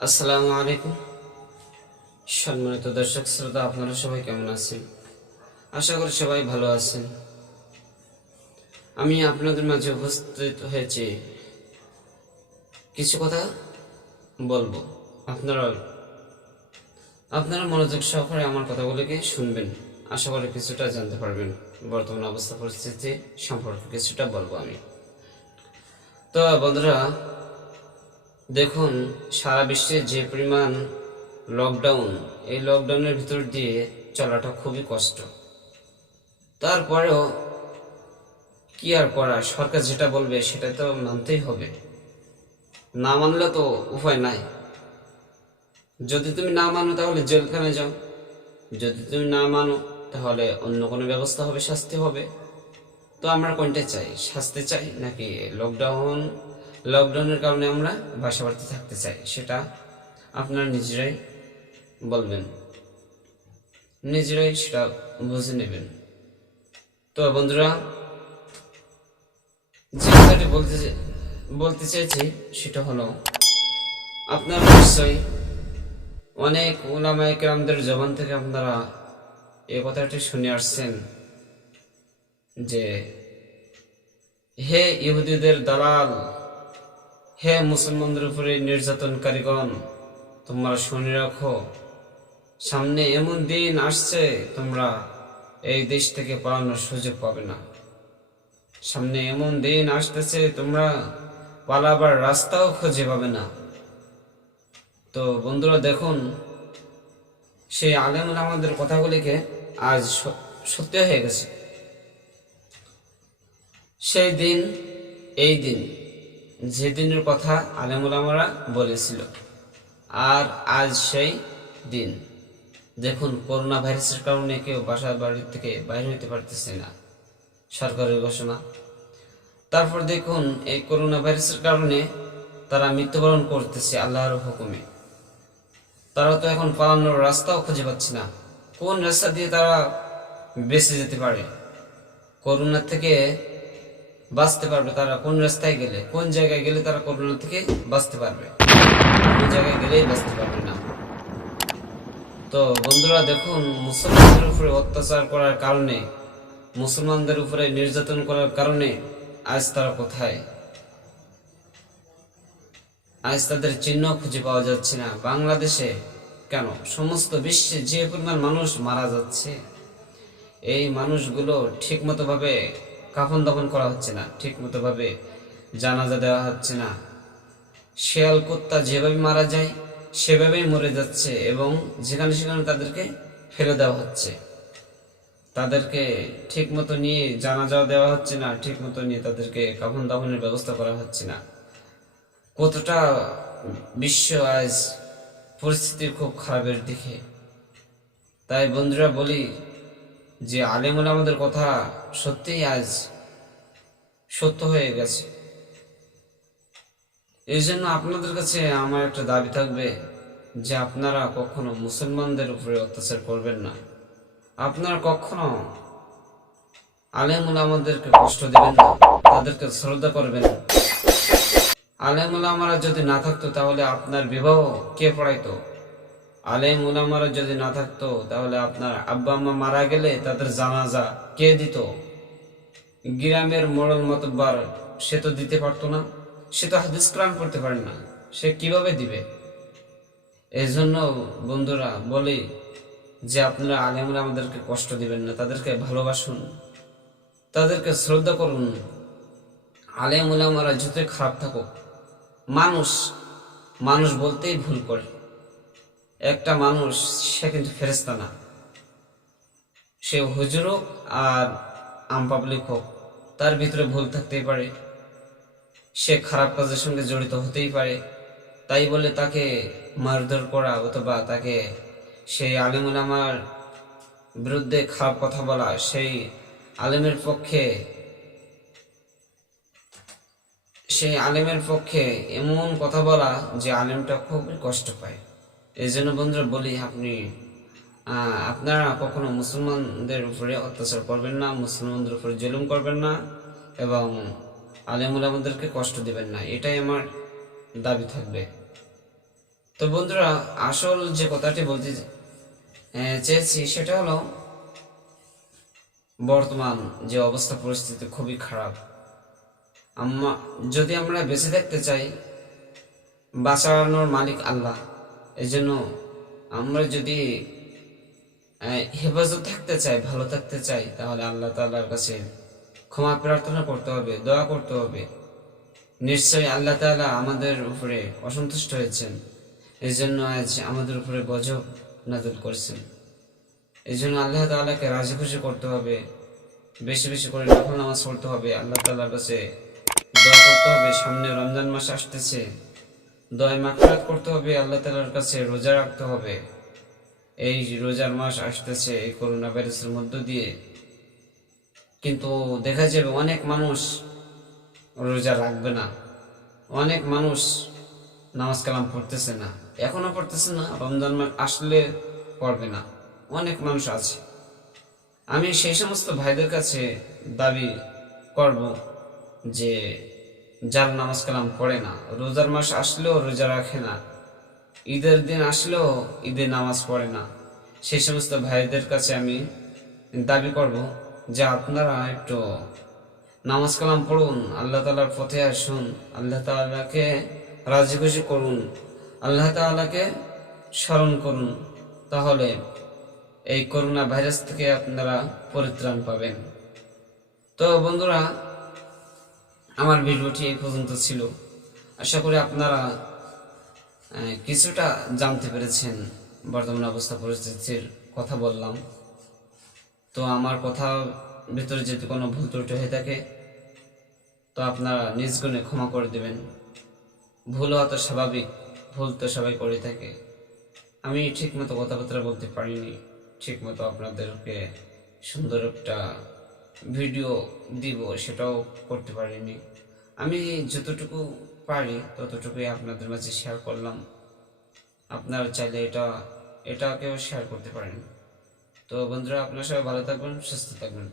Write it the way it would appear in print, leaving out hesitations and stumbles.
আসসালামু আলাইকুম। সম্মানিত দর্শক শ্রোতা, আপনারা সবাই কেমন আছেন? আশা করি সবাই ভালো আছেন। আমি আপনাদের মাঝে উপস্থিত হয়েছি, কিছু কথা বলবো। আপনারা আপনারা মনোযোগ সহকারে আমার কথাগুলিকে শুনবেন। আশা করি কিছুটা জানতে পারবেন। বর্তমান অবস্থা পরিস্থিতি সম্পর্কে কিছুটা বলবো আমি। তো বন্ধুরা, দেখুন, সারা বিশ্বে যে পরিমাণ লকডাউন, এই লকডাউনের ভিতর দিয়ে চলাটা খুবই কষ্ট। তারপরেও কি আর করা, সরকার যেটা বলবে সেটা তো মানতেই হবে। না মানলে তো উপায় নাই। যদি তুমি না মানো তাহলে জেলখানে যাও, যদি তুমি না মানো তাহলে অন্য কোনো ব্যবস্থা হবে, শাস্তি হবে। তো আমরা কোনটা চাই? শাস্তি চাই নাকি লকডাউনের কারণে আমরা বাসা বাড়িতে থাকতে চাই? সেটা আপনারা নিজেরাই বলবেন, নিজেরাই সেটা বুঝে নেবেন। তো বন্ধুরা, যে কথাটি বলতে চাইছি সেটা হলো, আপনারা নিশ্চয়ই অনেক উলামায়ে কেরামদের জবান থেকে আপনারা এই কথাটি শুনে আসছেন যে, হে ইহুদিদের দালাল, হে মুসলমানদের উপরে নির্যাতনকারীগণ, তোমরা শুনে রাখো, সামনে এমন দিন আসছে তোমরা এই দেশ থেকে পালানোর সুযোগ পাবে না। সামনে এমন দিন আসতেছে তোমরা পালাবার রাস্তাও খুঁজে পাবে না। তো বন্ধুরা দেখুন, সেই আলেমুল আমাদের কথাগুলিকে আজ সত্যি হয়ে গেছে। সেই দিন, এই দিন, যে দিনের কথা আলেমুল আমরা বলেছিল, আর আজ সেই দিন। দেখুন, করোনা ভাইরাসের কারণে কেউ বাসা বাড়ি থেকে বাইরে হইতে পারতেছে না, সরকারের ঘোষণা। তারপর দেখুন, এই করোনা ভাইরাসের কারণে তারা মৃত্যুবরণ করতেছে আল্লাহর হুকুমে। তারা তো এখন পালানোর রাস্তাও খুঁজে পাচ্ছে না, কোন রাস্তা দিয়ে তারা বেঁচে যেতে পারে, করোনা থেকে বাঁচতে পারবে। তারা কোন রাস্তায় গেলে, কোন জায়গায় গেলে তারা করোনা থেকে বাঁচতে পারবে? কোন জায়গায় গেলেই বাঁচতে পারবে না। তো বন্ধুরা দেখুন, মুসলমানদের উপরে অত্যাচার করার কারণে, মুসলমানদের উপরে নির্যাতন করার কারণে আজ তারা কোথায়? আজ তাদের চিহ্ন খুঁজে পাওয়া যাচ্ছে না। বাংলাদেশে কেন, সমস্ত বিশ্বে যে পরিমাণ মানুষ মারা যাচ্ছে, এই মানুষগুলো ঠিক মতো ভাবে কাফন দাফন করা হচ্ছে না, ঠিক মতো ভাবে জানাজা দেওয়া হচ্ছে না। শেয়াল কুত্তা যেভাবে মারা যায় সেভাবেই মরে যাচ্ছে, এবং যেখানে সেখানে তাদেরকে ফেলে দেওয়া হচ্ছে। তাদেরকে ঠিক মতো নিয়ে জানাজা দেওয়া হচ্ছে না, ঠিক মতো নিয়ে তাদেরকে কাফন দাফনের ব্যবস্থা করা হচ্ছে না। কতটা বিশ্ব আজ পরিস্থিতি খুব খারাপের দিকে। তাই বন্ধুরা বলি যে, আলেমুল আমাদের কথা সত্যিই আজ সত্য হয়ে গেছে। এই জন্য আপনাদের কাছে আমার একটা দাবি থাকবে যে, আপনারা কখনো মুসলমানদের উপরে অত্যাচার করবেন না। আপনারা কখনো আলেমুল আমাদেরকে কষ্ট দিবেন না, তাদেরকে শ্রদ্ধা করবেন না। আলেম উলামারা যদি না থাকতো তাহলে আপনার বিবাহ কে পড়াইতো? আলেম উলামারা যদি না থাকতো তাহলে আপনার আব্বা আম্মা মারা গেলে তাদের জানাজা কে দিত? গ্রামের মোড়ল মাতব্বার সে তো দিতে পারতো না, সে তো হাদিস কোরআন পড়তে পারে না, সে কিভাবে দিবে? এই জন্য বন্ধুরা বলি যে, আপনারা আলেম উলামাদেরকে কষ্ট দিবেন না, তাদেরকে ভালোবাসুন, তাদেরকে শ্রদ্ধা করুন। আলেম উলামারা যতই খারাপ থাকুক, মানুষ মানুষ বলতেই ভুল করে। একটা মানুষ, সে কিন্তু ফেরেশতা না। সে হুজুর হোক আর আম পাবলিক হোক, তার ভিতরে ভুল থাকতেই পারে, সে খারাপ কাজের সঙ্গে জড়িত হতেই পারে। তাই বলে তাকে মারধর করা অথবা তাকে সেই আলেম উলামার বিরুদ্ধে খারাপ কথা বলা, সেই আলেমের পক্ষে এমন কথা বলা যে আলেমটা খুবই কষ্ট পায়। এই জন্য বন্ধুরা বলি, আপনারা কখনো মুসলমানদের উপরে অত্যাচার করবেন না, মুসলমানদের উপরে জুলুম করবেন না, এবং আলেম উলামাদেরকে কষ্ট দিবেন না। এটাই আমার দাবি থাকবে। তো বন্ধুরা, আসল যে কথাটি বলতে চেয়েছি সেটা হলো, বর্তমান যে অবস্থা পরিস্থিতি খুবই খারাপ। যদি আমরা বেঁচে থাকতে চাই, বাঁচানোর মালিক আল্লাহ। এই জন্য আমরা যদি হেফাজত থাকতে চাই, ভালো থাকতে চাই, তাহলে আল্লাহ তাআলার কাছে ক্ষমা প্রার্থনা করতে হবে, দোয়া করতে হবে। নিশ্চয়ই আল্লাহ তাআলা আমাদের উপরে অসন্তুষ্ট হয়েছেন, এই জন্য আজ আমাদের উপরে গজব নাযিল করেছেন। এই জন্য আল্লাহ তাআলাকে রাজি খুশি করতে হবে, বেশি বেশি করে নফল নামাজ পড়তে হবে, আল্লাহ তাআলার কাছে দোয়া করতে হবে। সামনে রমজান মাস আসতেছে, দোয়া মাগফিরাত করতে হবে, আল্লাহ তাআলার কাছে রোজা রাখতে হবে। এই রোজার মাস আসতেছে এই করোনা ভাইরাসের মধ্য দিয়ে, কিন্তু দেখা যাবে অনেক মানুষ রোজা রাখবে না, অনেক মানুষ নামাজ কালাম পড়তেছে না, এখনো পড়তেছে না, রমজান মাস আসলে পড়বে না, অনেক মানুষ আছে। আমি সেই সমস্ত ভাইদের কাছে দাবি করব যে যারা নামাজ কালাম পড়ে না, রোজার মাস আসলেও রোজা রাখে না, ঈদের দিন আসলেও ঈদের নামাজ পড়ে না, সেই সমস্ত ভাইদের কাছে আমি দাবি করব যে আপনারা একটু নামাজ কালাম পড়ুন, আল্লাহ তাআলার পথে আসুন, আল্লাহ তাআলাকে রাজি খুশি করুন, আল্লাহ তাআলাকে স্মরণ করুন, তাহলে এই করোনা ভাইরাস থেকে আপনারা পরিত্রাণ পাবেন। তো বন্ধুরা, আমার ভিডিওটি এই পর্যন্ত ছিল। আশা করি আপনারা কিছুটা জানতে পেরেছেন। বর্তমান অবস্থা পরিস্থিতির কথা বললাম, তো আমার কথা ভিতরে যদি কোনো ভুল ত্রুটি হয়ে থাকে তো আপনারা নিজ গুণে ক্ষমা করে দেবেন। ভুল হওয়া তো স্বাভাবিক, ভুল তো সবাই করে থাকে। আমি ঠিকমতো কথাবার্তা বলতে পারিনি, ঠিকমতো আপনাদেরকে সুন্দর একটা ভিডিও দিব সেটাও করতে পারিনি। আমি যতটুকু পারি ততটুকুই আপনাদের মাঝে শেয়ার করলাম। আপনারা চাইলে এটাকেও শেয়ার করতে পারেন। তো বন্ধুরা, আপনারা সবাই ভালো থাকবেন, সুস্থ থাকবেন।